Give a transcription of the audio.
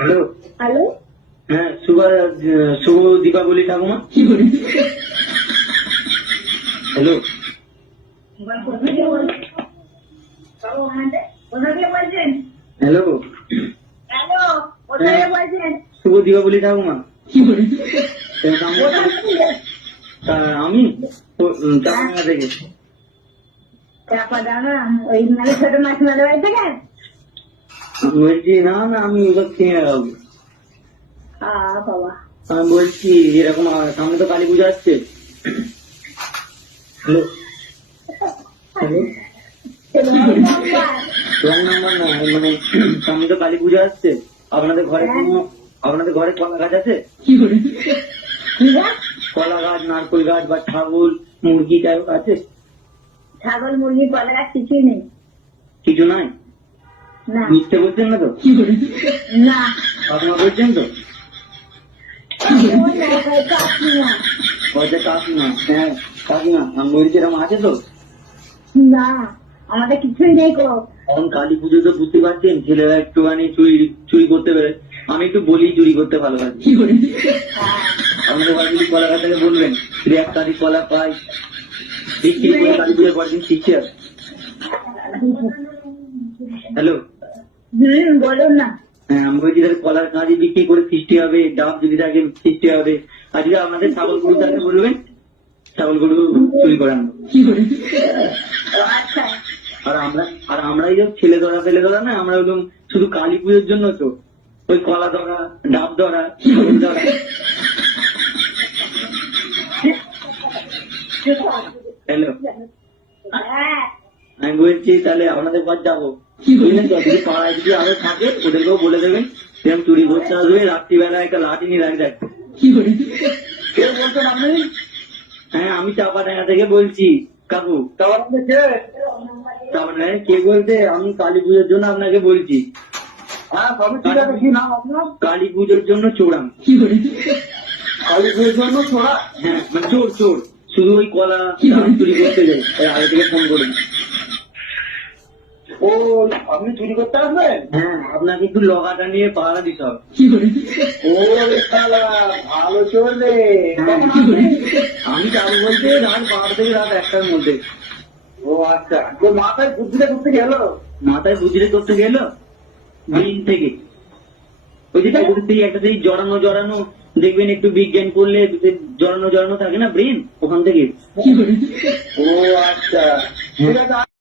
Hello hello, হ্যাঁ শুভ দীপাবলি ঠাকুমা। Hello বলছেন? হ্যালো হ্যালো, কোথায় বলছেন? শুভ দীপাবলি ঠাকুমা। আমি চাপাডাঙ্গা থেকে। চাপাডাঙ্গা, ওই মানে ছোট মাছ মেলা বাড়ি থেকে? বলছি না না, আমি এবার কিনে লাগাবো। বাবা, আমি বলছি এরকম সামনে তো কালী পুজো আসছে। হ্যালো হ্যালো রং নাম্বার না, মানে সামনে তো কালী পুজো আসছে। আপনাদের ঘরে কলা গাছ আছে? কলা গাছ, নারকোল গাছ বা ছাগল মুরগি যাই হোক আছে? ছাগল মুরগি কলা গাছ কিছুই নেই। কিছু নাই? না মিথ্যে বলছেন না তো? না, আপনারা বলছেন তো? কাকিমা, হ্যাঁ কাকিমা, আমি বলছি এরকম আছে তো? না, আমাদের কিছুই নেই গো। এখন কালী পুজো তো বুঝতে পারছেন, ছেলেরা একটুখানি চুরি করতে পারে। আমি একটু বলি চুরি করতে ভালোবাসি। আমাদের বাড়ি যদি কলা গাছ থেকে বলবেন, 1 তারিখ কলা পাই, বিক্রি করে কালী পুজোর পরের দিন শিখছে। হ্যালো বলুন না। হ্যাঁ, আমি বলছি তাহলে কলার কাঁচি বিক্রি করে সৃষ্টি হবে, ডাব যদি থাকে সৃষ্টি হবে। আর যদি আপনাদের ছাগল গরু থাকে বলবেন, ছাগল গরু চুরি করানো। আচ্ছা, আর আমরা এই যে ছেলে ধরা না, আমরা একদম শুধু কালী পুজোর জন্য তো ওই কলা ধরা, ডাব ধরা, ছাগল ধরা। হ্যালো, হ্যাঁ, আমি বলছি তাহলে আপনাদের ঘর যাবো, বুঝলেন তো? যদি পাড়ায় যদি আরো থাকে ওদেরকেও বলে দেবেন সেরকম চুরি করতে আসবে, রাত্রিবেলা একটা লাঠি নিয়ে রাখ দেখ। কে বলছেন আপনি? হ্যাঁ, আমি চাপাডাঙ্গা থেকে বলছি কাকু। চাপাডাঙ্গা কে বলতে? আমি কালী পুজোর জন্য আপনাকে বলছি। হ্যাঁ, ঠিক আছে, কি নাম আপনার? কালী পুজোর জন্য চোরাম। কালী পুজোর জন্য চোরা? হ্যাঁ, মানে চোর শুধু ওই কলা চুরি করতে যাই, আগে থেকে ফোন করুন। ও, আপনি চুরি করতে আসবেন? হ্যাঁ, আপনাকে একটু লগাটা নিয়ে পাহারা দিতে হবে। ও ভালো চলবে। আমি যাবো বলতে রাত 12 থেকে রাত 1টার মধ্যে। ও আচ্ছা, তো মাথায় বুদ্ধিটা করতে গেল? মাথায় বুদ্ধিটা করতে গেল দিন থেকে ওই যে থেকে একটা সেই জড়ানো দেখবেন, একটু বিজ্ঞান করলে জড়ানো থাকে না ব্রেন, ওখান থেকে। ও আচ্ছা, ঠিক আছে।